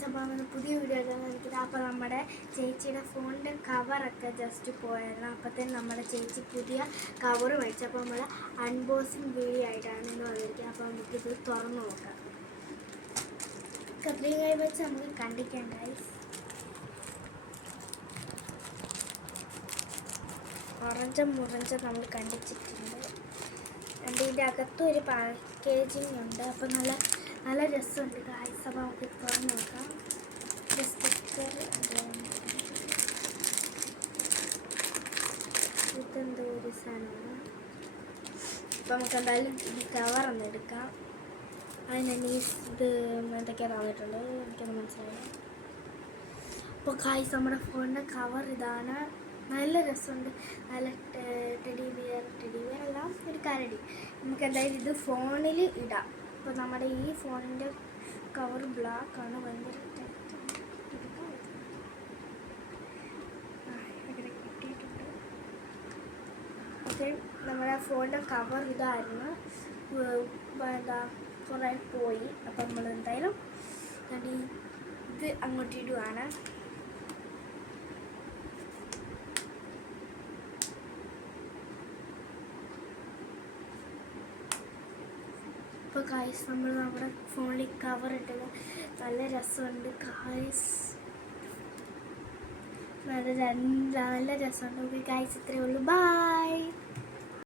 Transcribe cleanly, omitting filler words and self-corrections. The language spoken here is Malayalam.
ഫ്രണ്ട്സ്, അപ്പോൾ നമ്മൾ പുതിയ വീഡിയോ ഒക്കെ കാണിക്കുന്നത്. അപ്പോൾ നമ്മുടെ ചേച്ചിയുടെ ഫോണിൻ്റെ കവറൊക്കെ ജസ്റ്റ് പോയായിരുന്നു. അപ്പോഴത്തേനും നമ്മുടെ ചേച്ചി പുതിയ കവർ മേടിച്ചു. അപ്പോൾ നമ്മൾ അൺബോക്സിങ് വീഡിയോ ആയിട്ടാണ് ഇന്ന് വന്നിരിക്കുന്നത്. അപ്പോൾ നമുക്കിത് തുറന്ന് നോക്കാം. കത്രിക കൈ വെച്ച് നമുക്ക് കണ്ടിക്കാം ഗൈസ്. മുറഞ്ച നമ്മൾ കണ്ടിച്ചിട്ടുണ്ട്. ഇതിൻ്റെ അകത്തും ഒരു പാക്കേജിങ് ഉണ്ട്. അപ്പോൾ നല്ല രസമുണ്ട് ഗൈസ്. അപ്പോൾ നമുക്ക് തുറന്ന് നോക്കാം. സ്റ്റിക്കർ ഇതെന്തോ ഒരു സാധനമാണ്. അപ്പോൾ നമുക്ക് എന്തായാലും ഈ കവറൊന്ന് എടുക്കാം. അതിന് ഇത് എന്തൊക്കെയാണ് തന്നിട്ടുണ്ട് എനിക്കൊന്ന് മനസ്സിലായി. അപ്പോൾ ഗൈസ്, നമ്മുടെ ഫോണിൻ്റെ കവർ ഇതാണ്. നല്ല രസമുണ്ട്. നല്ല ടെഡി ബിയർ എല്ലാം ഒരു കരടി. നമുക്ക് എന്തായാലും ഇത് ഫോണിൽ ഇടാം. അപ്പോൾ നമ്മുടെ ഈ ഫോണിൻ്റെ കവർ ബ്ലാക്കാണ്. ഭയങ്കര കിട്ടിയിട്ടുണ്ട്. ഓക്കെ, നമ്മുടെ ഫോണിൻ്റെ കവർ ഇതായിരുന്നു. എന്താ കുറേ പോയി. അപ്പം നമ്മൾ എന്തായാലും ഇത് അങ്ങോട്ട് ഇടുവാണ്. ഇപ്പോൾ ഗൈസ്, നമ്മൾ നമ്മുടെ ഫോണിൽ കവർ ഇട്ടത് നല്ല രസമുണ്ട് ഗൈസ്. നല്ല രസമുണ്ട്. ഓക്കെ ഗൈസ്, ഇത്രയേ ഉള്ളൂ. ബൈ.